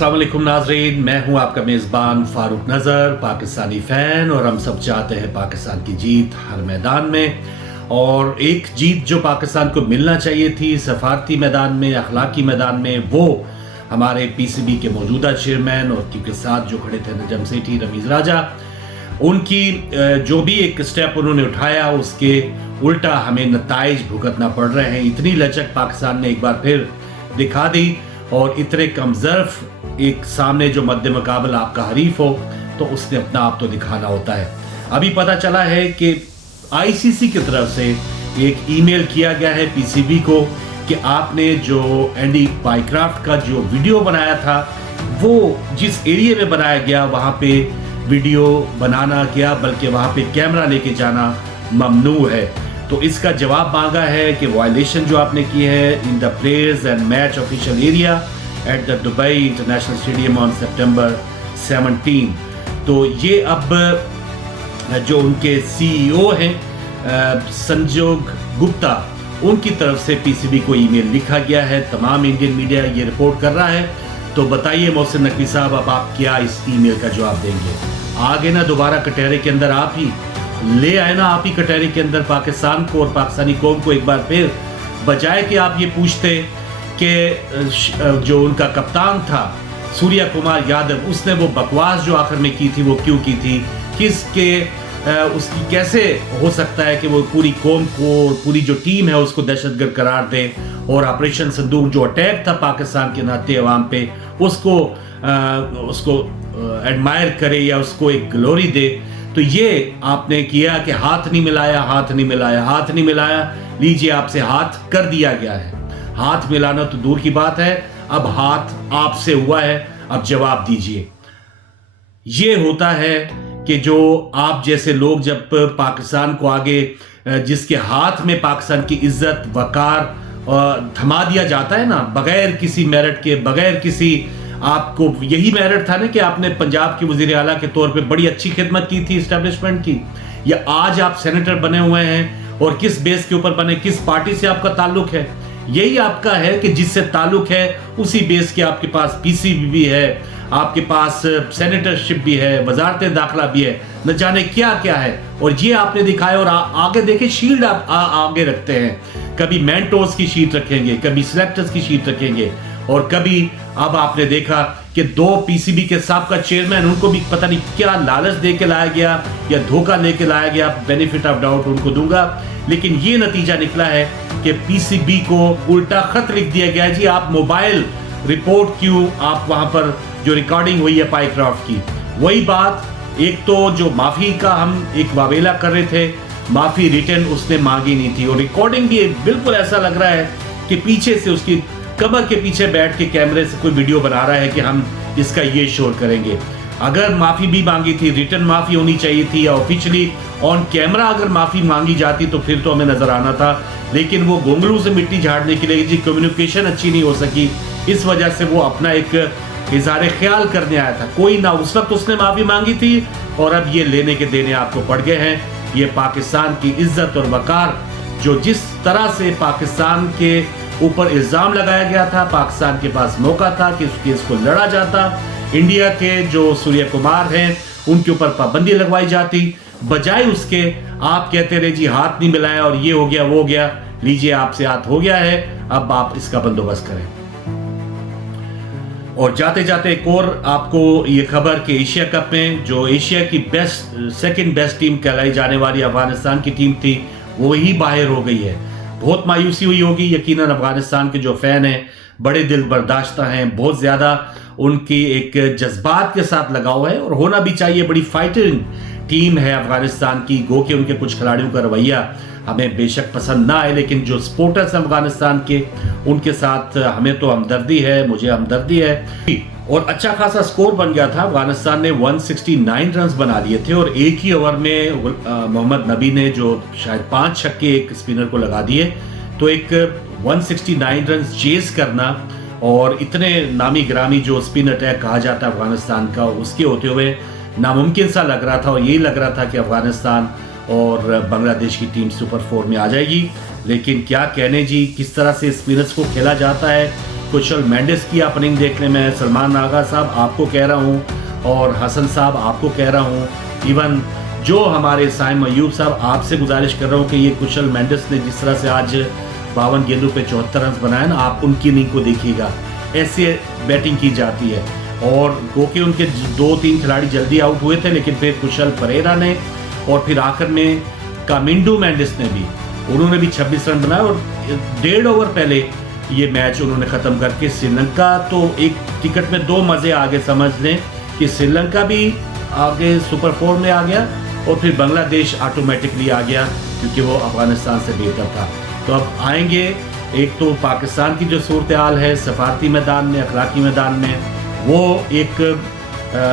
अस्सलाम वालेकुम नाजरीन, मैं हूं आपका मेज़बान फ़ारूक नज़र, पाकिस्तानी फ़ैन। और हम सब चाहते हैं पाकिस्तान की जीत हर मैदान में। और एक जीत जो पाकिस्तान को मिलना चाहिए थी सफारती मैदान में, अखलाकी मैदान में, वो हमारे पीसीबी के मौजूदा चेयरमैन और उनके साथ जो खड़े थे नजम सेठी, रमीज़ राजा, उनकी जो भी एक स्टेप उन्होंने उठाया उसके उल्टा हमें नताइज भुगतना पड़ रहे हैं। इतनी लचक पाकिस्तान ने एक बार फिर दिखा दी और इतने कमज़र्फ एक सामने जो मद्दे मुकाबला आपका हरीफ हो तो उसने अपना आप तो दिखाना होता है। अभी पता चला है कि आईसीसी की तरफ से एक ईमेल किया गया है पीसीबी को कि आपने जो एंडी पाइक्राफ्ट का जो वीडियो बनाया था वो जिस एरिया में बनाया गया वहाँ पे वीडियो बनाना क्या बल्कि वहाँ पे कैमरा लेके जाना ममनू है। तो इसका जवाब मांगा है कि वायलेशन जो आपने की है in the players and match official area at the Dubai international stadium on सितंबर 17। तो ये अब जो उनके सीईओ हैं संजोग गुप्ता, उनकी तरफ से पीसीबी को ईमेल लिखा गया है। तमाम इंडियन मीडिया ये रिपोर्ट कर रहा है। तो बताइए मोहसिन नकवी साहब, अब आप क्या इस ईमेल का जवाब देंगे? आगे ना दोबारा कटहरे के अंदर आप ही ले आए ना, आप ही कटहरे के अंदर पाकिस्तान को और पाकिस्तानी कौम को एक बार फिर, बजाय कि आप ये पूछते कि जो उनका कप्तान था सूर्या कुमार यादव, उसने वो बकवास जो आखिर में की थी वो क्यों की थी, किसके उसकी कैसे हो सकता है कि वो पूरी कौम को, पूरी जो टीम है उसको दहशतगर्द करार दे और ऑपरेशन संदूक जो अटैक था पाकिस्तान के नाते अवाम पे उसको एडमायर करे या उसको एक ग्लोरी दे। तो ये आपने किया कि हाथ नहीं मिलाया, हाथ नहीं मिलाया, हाथ नहीं मिलाया। लीजिए, आपसे हाथ कर दिया गया है। हाथ मिलाना तो दूर की बात है, अब हाथ आपसे हुआ है, अब जवाब दीजिए। ये होता है कि जो आप जैसे लोग जब पाकिस्तान को आगे, जिसके हाथ में पाकिस्तान की इज्जत वकार थमा दिया जाता है ना, बगैर किसी मेरिट के, बगैर किसी, आपको यही मेरिट था ना कि आपने पंजाब के वजीर आला के तौर पे बड़ी अच्छी खिदमत की थी इस्टेब्लिशमेंट की, या आज आप सेनेटर बने हुए हैं और किस बेस के ऊपर बने, किस पार्टी से आपका ताल्लुक है? यही आपका है कि जिससे ताल्लुक है उसी बेस के आपके पास पीसीबी भी है, आपके पास सेनेटरशिप भी है, वजारत दाखिला भी है, न जाने क्या क्या है। और ये आपने दिखाया। और आगे देखे शील्ड आप आगे रखते हैं, कभी मेंटोर्स की शीट रखेंगे, कभी सिलेक्टर्स की शीट रखेंगे, और कभी अब आपने देखा कि दो पीसीबी के साबका चेयरमैन, उनको भी पता नहीं क्या लालच दे के लाया गया या धोखा लेके लाया गया, बेनिफिट ऑफ डाउट उनको दूंगा, लेकिन ये नतीजा निकला है कि पीसीबी को उल्टा खत लिख दिया गया। जी आप मोबाइल रिपोर्ट क्यों, आप वहां पर जो रिकॉर्डिंग हुई है पाइक्राफ्ट की, वही बात, एक तो जो माफी का हम एक वावेला कर रहे थे, माफी रिटर्न उसने मांगी नहीं थी, और रिकॉर्डिंग भी बिल्कुल ऐसा लग रहा है कि पीछे से उसकी कमर के पीछे बैठ के कैमरे से कोई वीडियो बना रहा है कि हम इसका ये शोर करेंगे। अगर माफी भी मांगी थी, रिटर्न माफी होनी चाहिए थी, या ऑफिशियली ऑन कैमरा अगर माफी मांगी जाती तो फिर तो हमें नजर आना था। लेकिन वो गोंगलू से मिट्टी झाड़ने के लिए जी कम्युनिकेशन अच्छी नहीं हो सकी, इस वजह से वो अपना एक इज़हार ख्याल करने आया था। कोई ना, उस वक्त उसने माफी मांगी थी और अब ये लेने के देने आपको पड़ गए हैं। ये पाकिस्तान की इज्जत और वकार, जो जिस तरह से पाकिस्तान के ऊपर इल्जाम लगाया गया था, पाकिस्तान के पास मौका था कि उस केस को लड़ा जाता, इंडिया के जो सूर्य कुमार हैं उनके ऊपर पाबंदी लगवाई जाती, बजाय उसके आप कहते रहे जी हाथ नहीं मिलाया और ये हो गया वो हो गया। लीजिए, आपसे हाथ हो गया है, अब आप इसका बंदोबस्त करें। और जाते जाते एक और आपको ये खबर कि एशिया कप में जो एशिया की सेकंड बेस्ट टीम कहलाई जाने वाली अफगानिस्तान की टीम थी, वो ही बाहर हो गई है। बहुत मायूसी हुई होगी यकीनन। अफगानिस्तान के जो फैन हैं बड़े दिल बर्दाश्ता हैं, बहुत ज़्यादा उनकी एक जज्बात के साथ लगाव है, और होना भी चाहिए। बड़ी फाइटिंग टीम है अफगानिस्तान की, गो के उनके कुछ खिलाड़ियों का रवैया हमें बेशक पसंद ना आए, लेकिन जो सपोर्टर्स हैं अफगानिस्तान के, उनके साथ हमें तो हमदर्दी है, मुझे हमदर्दी है। और अच्छा खासा स्कोर बन गया था। अफगानिस्तान ने 169 रन बना लिए थे, और एक ही ओवर में मोहम्मद नबी ने जो शायद 5 छक्के एक स्पिनर को लगा दिए। तो एक 169 रन चेस करना और इतने नामी ग्रामी जो स्पिन अटैक कहा जाता है अफगानिस्तान का, उसके होते हुए नामुमकिन सा लग रहा था। और यही लग रहा था कि अफगानिस्तान और बांग्लादेश की टीम सुपर 4 में आ जाएगी। लेकिन क्या कहने जी, किस तरह से स्पिनर्स को खेला जाता है कुशल मेंडिस की ओपनिंग देखने में, सलमान आगा साहब आपको कह रहा हूँ, और हसन साहब आपको कह रहा हूँ, इवन जो हमारे साइम अयूब साहब, आपसे गुजारिश कर रहा हूँ कि ये कुशल मेंडिस ने जिस तरह से आज 52 गेंदों पे 74 रन बनाया ना, आप उनकी इनिंग को देखिएगा, ऐसे बैटिंग की जाती है। और क्योंकि उनके 2-3 खिलाड़ी जल्दी आउट हुए थे, लेकिन फिर कुशल परेरा ने और फिर आखिर में कामिंडू मेंडिस ने भी, उन्होंने भी 26 रन बनाए और 1.5 ओवर पहले ये मैच उन्होंने ख़त्म करके श्रीलंका तो एक टिकट में 2 मज़े आगे, समझ लें कि श्रीलंका भी आगे सुपर 4 में आ गया और फिर बांग्लादेश ऑटोमेटिकली आ गया क्योंकि वो अफगानिस्तान से बेहतर था। तो अब आएंगे, एक तो पाकिस्तान की जो सूरत हाल है सफारती मैदान में, अखलाकी मैदान में, वो एक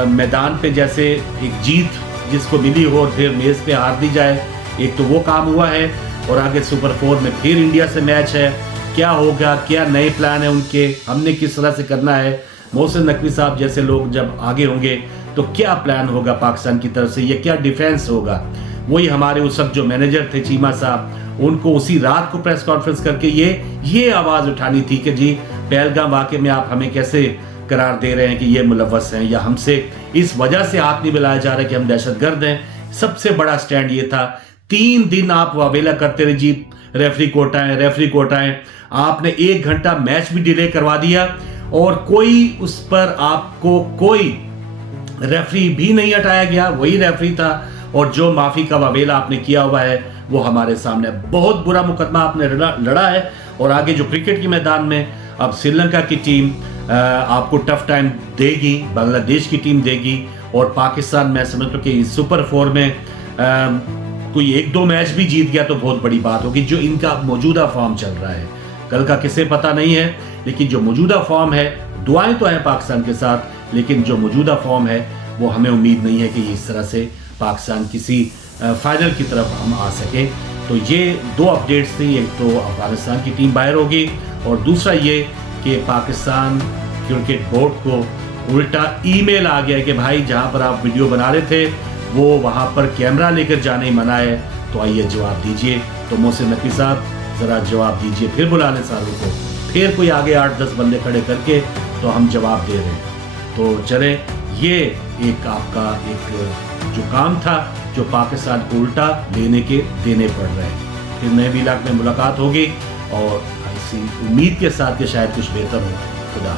मैदान पे जैसे एक जीत जिसको मिली हो और फिर मेज़ पे हार दी जाए, एक तो वो काम हुआ है। और आगे सुपर 4 में फिर इंडिया से मैच है, क्या होगा, क्या नए प्लान है उनके, हमने किस तरह से करना है, मोहसिन नकवी साहब जैसे लोग जब आगे होंगे तो क्या प्लान होगा पाकिस्तान की तरफ से, ये क्या डिफेंस होगा। वही हमारे उस सब जो मैनेजर थे चीमा साहब, उनको उसी रात को प्रेस कॉन्फ्रेंस करके ये आवाज़ उठानी थी कि जी पहलगाम वाक़े में आप हमें कैसे करार दे रहे हैं कि ये मुलव्वस हैं, या हमसे इस वजह से हाथ नहीं मिलाया जा रहा है कि हम दहशतगर्द हैं। सबसे बड़ा स्टैंड ये था। 3 दिन आप वावेला करते रहे जी, रेफरी कोर्ट आए, आपने 1 घंटा मैच भी डिले करवा दिया और कोई उस पर आपको कोई रेफरी भी नहीं हटाया गया, वही रेफरी था। और जो माफी का वावेला आपने किया हुआ है वो हमारे सामने, बहुत बुरा मुकदमा आपने लड़ा है। और आगे जो क्रिकेट के मैदान में अब श्रीलंका की टीम आपको टफ टाइम देगी, बांग्लादेश की टीम देगी, और पाकिस्तान मैं समझता हूँ कि सुपर 4 में कोई 1-2 मैच भी जीत गया तो बहुत बड़ी बात होगी। जो इनका मौजूदा फॉर्म चल रहा है, कल का किसे पता नहीं है, लेकिन जो मौजूदा फॉर्म है, दुआएं तो हैं पाकिस्तान के साथ, लेकिन जो मौजूदा फॉर्म है वो हमें उम्मीद नहीं है कि इस तरह से पाकिस्तान किसी फाइनल की तरफ हम आ सके। तो ये 2 अपडेट्स थी, एक तो अफगानिस्तान की टीम बाहर होगी और दूसरा ये कि पाकिस्तान क्रिकेट बोर्ड को उल्टा ईमेल आ गया कि भाई जहां पर आप वीडियो बना रहे थे वो वहां पर कैमरा लेकर जाने ही मना है, तो आइए जवाब दीजिए। तो मोहसिन नकवी साहब ज़रा जवाब दीजिए, फिर बुला लें सारों को, फिर कोई आगे 8-10 बंदे खड़े करके तो हम जवाब दे रहे हैं। तो चले, ये एक आपका एक जो काम था जो पाकिस्तान को उल्टा देने पड़ रहे हैं। फिर नए व्लॉग में मुलाकात होगी और इसी उम्मीद के साथ कि शायद कुछ बेहतर हो। खुदा।